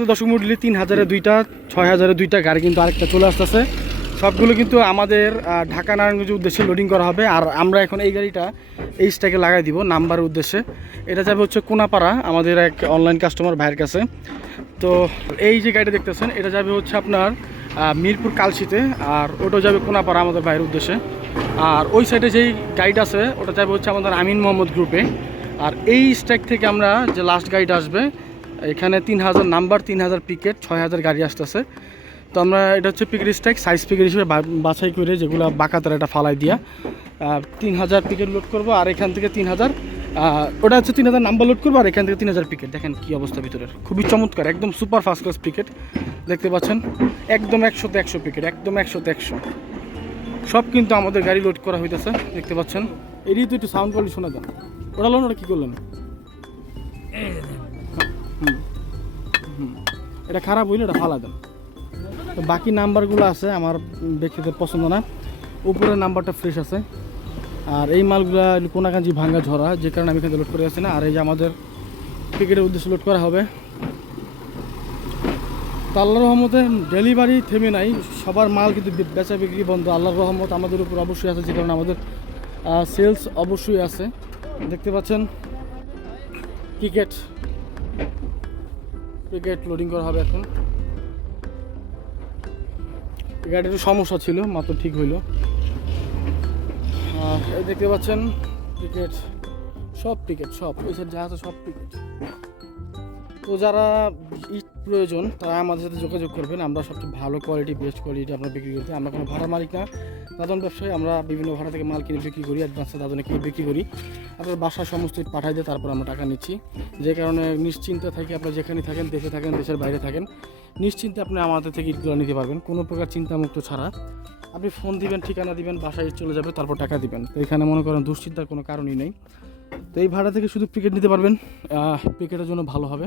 দর্শক মন্ডলী 3000-এ 2টা, 6000-এ 2টা গাড়ি কিন্তু আরেকটা চলে আসতেছে। সবগুলো কিন্তু আমাদের ঢাকা নারায়ণগঞ্জের উদ্দেশ্যে লোডিং করা হবে। আর আমরা এখন এই গাড়িটা এই স্ট্যাকে লাগাই দিব নাম্বারের উদ্দেশ্যে। এটা যাবে হচ্ছে কোনাপাড়া আমাদের এক অনলাইন কাস্টমার ভাইয়ের কাছে। তো এই যে গাড়িটা দেখতেছেন এটা যাবে হচ্ছে আপনার মিরপুর কালশিতে, আর ওটা যাবে কোনাপাড়া আমাদের ভাইয়ের উদ্দেশ্যে। আর ওই সাইডে যেই গাড়িটা আছে ওটা যাবে হচ্ছে আমাদের আমিন মোহাম্মদ গ্রুপে। আর এই স্ট্যাক থেকে আমরা যে লাস্ট গাড়িটা আসবে এখানে 3000 নাম্বার, 3000 পিকেট, 6000 গাড়ি আসতেছে। তো আমরা এটা হচ্ছে পিকেট স্ট্যাক সাইজ পিকেট হিসেবে বাছাই করে যেগুলো বাঁকাতার এটা ফালাই দিয়া 3000 পিকেট লোড করবো। আর এখান থেকে 3000 ওটা হচ্ছে 3000 নাম্বার লোড করবো। আর এখান থেকে 3000 পিকেট। দেখেন কী অবস্থা ভিতরের, খুবই চমৎকার, একদম সুপার ফার্স্ট ক্লাস পিকেট দেখতে পাচ্ছেন। একদম 100-তে 100 পিকেট, একদম 100-তে 100 সব কিন্তু আমাদের গাড়ি লোড করা হইতেছে দেখতে পাচ্ছেন। এরই তো একটু সাউন্ড কোয়ালিটি শোনা যান। ওটা লোন ওটা কী করলেন? এটা খারাপ হইলে এটা ফালা দেন। তো বাকি নাম্বারগুলো আছে আমার ব্যক্তিগত পছন্দ না, উপরের নাম্বারটা ফ্রেশ আছে। আর এই মালগুলা কোনাকাঞ্জি ভাঙ্গা ঝরা, যে কারণে আমি এখানে লোড করে আসছি না। আর এই যে আমাদের টিকিটের উদ্দেশ্যে লোড করা হবে। তো আল্লাহর রহমতে ডেলিভারি থেমে নাই, সবার মাল কিন্তু বেচা বিক্রি বন্ধ। আল্লাহর রহমত আমাদের উপর অবশ্যই আছে, যে কারণে আমাদের সেলস অবশ্যই আছে। দেখতে পাচ্ছেন টিকিট লোডিং করা হবে এখন। গাড়ির একটু সমস্যা ছিল, মাত্র ঠিক হইল। এই দেখতে পাচ্ছেন টিকিট, সব ওই সাইড যা আছে সব টিকিট। তো যারা প্রয়োজন তারা আমাদের সাথে যোগাযোগ করবেন। আমরা সবচেয়ে ভালো কোয়ালিটি, বেস্ট কোয়ালিটি আমরা বিক্রি করতে। আমরা কোনো ভাড়া মালিক না, দাদন ব্যবসায়ী। আমরা বিভিন্ন ভাড়া থেকে মাল কিনে বিক্রি করি, অ্যাডভান্সে দাদনে কিনে বিক্রি করি। আপনার বাসায় সমস্ত পাঠাই দিয়ে তারপর আমরা টাকা নিচ্ছি। যে কারণে নিশ্চিন্তে থাকি, আপনারা যেখানে থাকেন, দেশে থাকেন, দেশের বাইরে থাকেন, নিশ্চিন্তে আপনি আমাদের থেকে ইটগুলো নিতে পারবেন কোনো প্রকার চিন্তামুক্ত ছাড়া। আপনি ফোন দিবেন, ঠিকানা দিবেন, বাসায় চলে যাবে, তারপর টাকা দিবেন। তো এখানে মনে করেন দুশ্চিন্তার কোনো কারণই নেই। তো এই ভাড়া থেকে শুধু পিকেট নিতে পারবেন, পিকেটের জন্য ভালো হবে।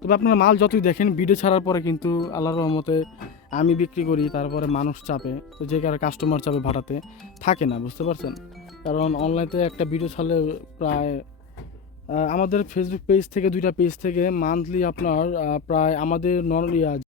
তবে আপনারা মাল যতই দেখেন, ভিডিও ছাড়ার পরে কিন্তু আল্লাহর রহমতে আমি বিক্রি করি, তারপরে মানুষ চাপে, তো যে কারণে কাস্টমার চাপে ভাড়াতে থাকে না, বুঝতে পারছেন। কারণ অনলাইনে একটা ভিডিও ছাড়লে প্রায় আমাদের ফেসবুক পেজ থেকে 2টা পেজ থেকে মান্থলি আপনার প্রায় আমাদের